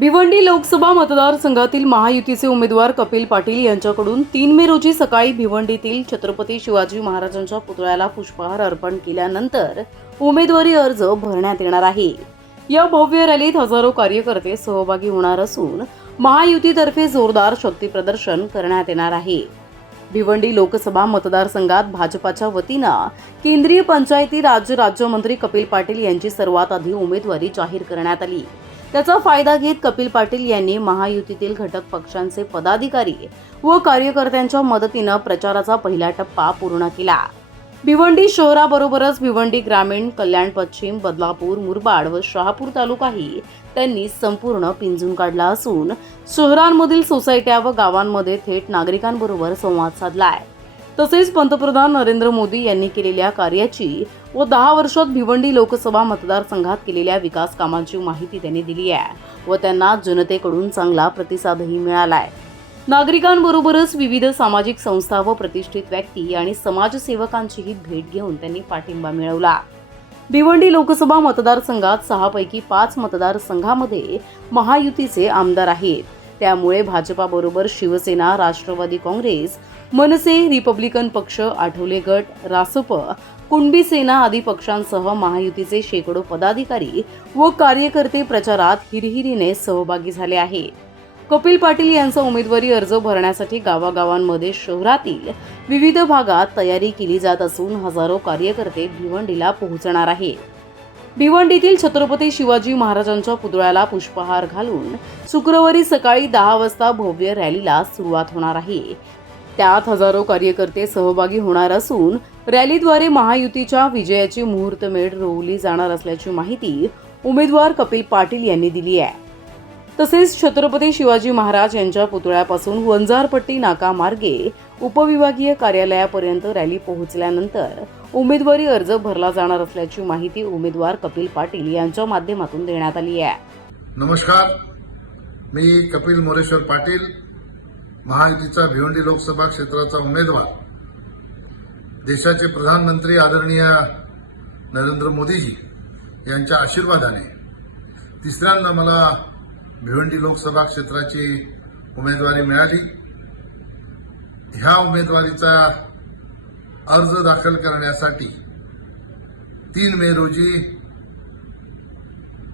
भिवंडी लोकसभा मतदारसंघातील महायुतीचे उमेदवार कपिल पाटील यांच्याकडून तीन मे रोजी सकाळी भिवंडीतील छत्रपती शिवाजी महाराजांच्या पुतळ्याला पुष्पहार अर्पण केल्यानंतर उमेदवारी अर्ज भरण्यात येणार आहे. या भव्य रॅलीत हजारो कार्यकर्ते सहभागी होणार असून महायुतीतर्फे जोरदार शक्तीप्रदर्शन करण्यात येणार आहे. भिवंडी लोकसभा मतदारसंघात भाजपाच्या वतीनं केंद्रीय पंचायती राज राज्यमंत्री कपिल पाटील यांची सर्वात आधी उमेदवारी जाहीर करण्यात आली. त्याचा फायदा घेत कपिल पाटील यांनी महायुतीतील घटक पक्षांचे पदाधिकारी व कार्यकर्त्यांच्या मदतीनं प्रचाराचा पहिला टप्पा पूर्ण केला. भिवंडी शहराबरोबरच भिवंडी ग्रामीण कल्याण पश्चिम बदलापूर मुरबाड व शहापूर तालुकाही त्यांनी संपूर्ण पिंजून काढला असून शहरांमधील सोसायट्या व गावांमध्ये थेट नागरिकांबरोबर संवाद साधलाय. तसेच पंतप्रधान नरेंद्र मोदी यांनी केलेल्या कार्याची व दहा वर्षात भिवंडी लोकसभा मतदारसंघात केलेल्या विकास कामांची माहिती त्यांनी दिली आहे व त्यांना जनतेकडून चांगला प्रतिसादही मिळालाय. नागरिकांबरोबरच विविध सामाजिक संस्था व प्रतिष्ठित व्यक्ती आणि समाजसेवकांचीही भेट घेऊन त्यांनी पाठिंबा मिळवला. भिवंडी लोकसभा मतदारसंघात सहापैकी पाच मतदारसंघामध्ये महायुतीचे आमदार आहेत. त्यामुळे भाजपाबरोबर शिवसेना राष्ट्रवादी काँग्रेस मनसे रिपब्लिकन पक्ष आठवले गट रासप कुणबी सेना आदी पक्षांसह महायुतीचे शेकडो पदाधिकारी व कार्यकर्ते प्रचारात हिरहिरीने सहभागी झाले आहेत कपिल पाटील यांचा उमेदवारी अर्ज भरण्यासाठी गावागावांमध्ये शहरातील विविध भागात तयारी केली जात असून हजारो कार्यकर्ते भिवंडीला पोहोचणार आहेत. भिवंडीतील छत्रपती शिवाजी महाराजांच्या पुतळ्याला पुष्पहार घालून शुक्रवारी सकाळी दहा वाजता भव्य रॅलीला सुरुवात होणार आहे. त्यात हजारो कार्यकर्ते सहभागी होणार असून रॅलीद्वारे महायुतीच्या विजयाची मुहूर्तमेढ रोवली जाणार असल्याची माहिती उमेदवार कपिल पाटील यांनी दिली आहे. तसेच छत्रपती शिवाजी महाराज यांच्या पुतळ्यापासून वंजारपट्टी नाका मार्गे उपविभागीय कार्यालयापर्यंत रॅली पोहोचल्यानंतर उमेदवारी अर्ज भरला जाणार असल्याची माहिती उमेदवार कपिल पाटील यांच्या माध्यमातून देण्यात आली आहे. नमस्कार. मी कपिल मोरेश्वर पाटील महायुतीचा भिवंडी लोकसभा क्षेत्राचा उमेदवार देशाचे प्रधानमंत्री आदरणीय नरेंद्र मोदीजी यांच्या आशीर्वादाने तिसऱ्यांदा मला भिवंडी लोकसभा क्षेत्राची उमेदवारी मिळाली. ह्या उमेदवारीचा अर्ज दाखल करण्यासाठी तीन मे रोजी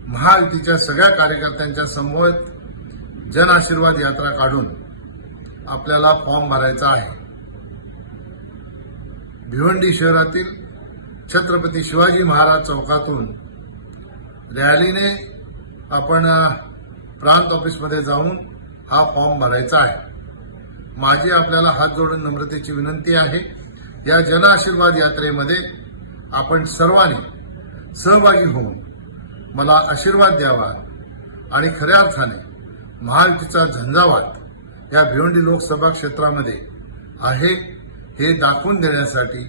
महायुतीच्या सगळ्या कार्यकर्त्यांच्या समवेत जन आशीर्वाद यात्रा काढून आपल्याला फॉर्म भरायचा आहे. भिवंडी शहरातील छत्रपती शिवाजी महाराज चौकातून रॅलीने आपण प्रांत ऑफिसमध्ये जाऊन हा फॉर्म भरायचा आहे. माझी आपल्याला हात जोडून नम्रतेची विनंती आहे. या जन आशीर्वाद यात्रेमध्ये आपण सर्वांनी सहभागी होऊन मला आशीर्वाद द्यावा आणि खऱ्या अर्थाने महायुतीचा झंझावात या भिवंडी लोकसभा क्षेत्रामध्ये आहे हे दाखवून देण्यासाठी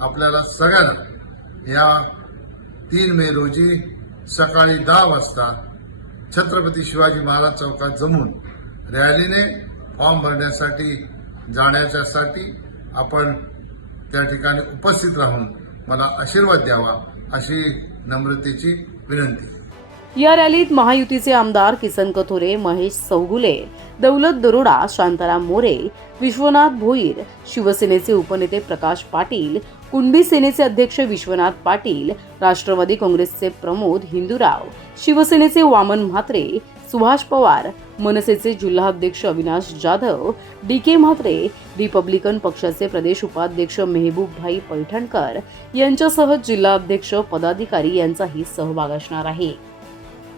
आपल्याला सगळ्यांना या तीन मे रोजी सकाळी दहा वाजता छत्रपती शिवाजी महाराज चौकात जमून रॅलीने फॉर्म भरण्यासाठी जाण्याच्यासाठी आपण त्या ठिकाणी उपस्थित राहून मला आशीर्वाद द्यावा अशी नम्रतेची विनंती. या रॅलीत महायुतीचे आमदार किसन कथोरे महेश सौगुले दौलत दरोडा शांताराम मोरे विश्वनाथ भोईर शिवसेनेचे उपनेते प्रकाश पाटील कुणबी सेनेचे अध्यक्ष विश्वनाथ पाटील राष्ट्रवादी काँग्रेसचे प्रमोद हिंदूराव शिवसेनेचे वामन म्हात्रे सुभाष पवार मनसेचे जिल्हाध्यक्ष Avinash Jadhav D K Mhatre republican पक्षाचे प्रदेश उपाध्यक्ष मेहबूबभाई पैठणकर यांच्यासह जिल्हाध्यक्ष पदाधिकारी यांचाही सहभाग असणार आहे.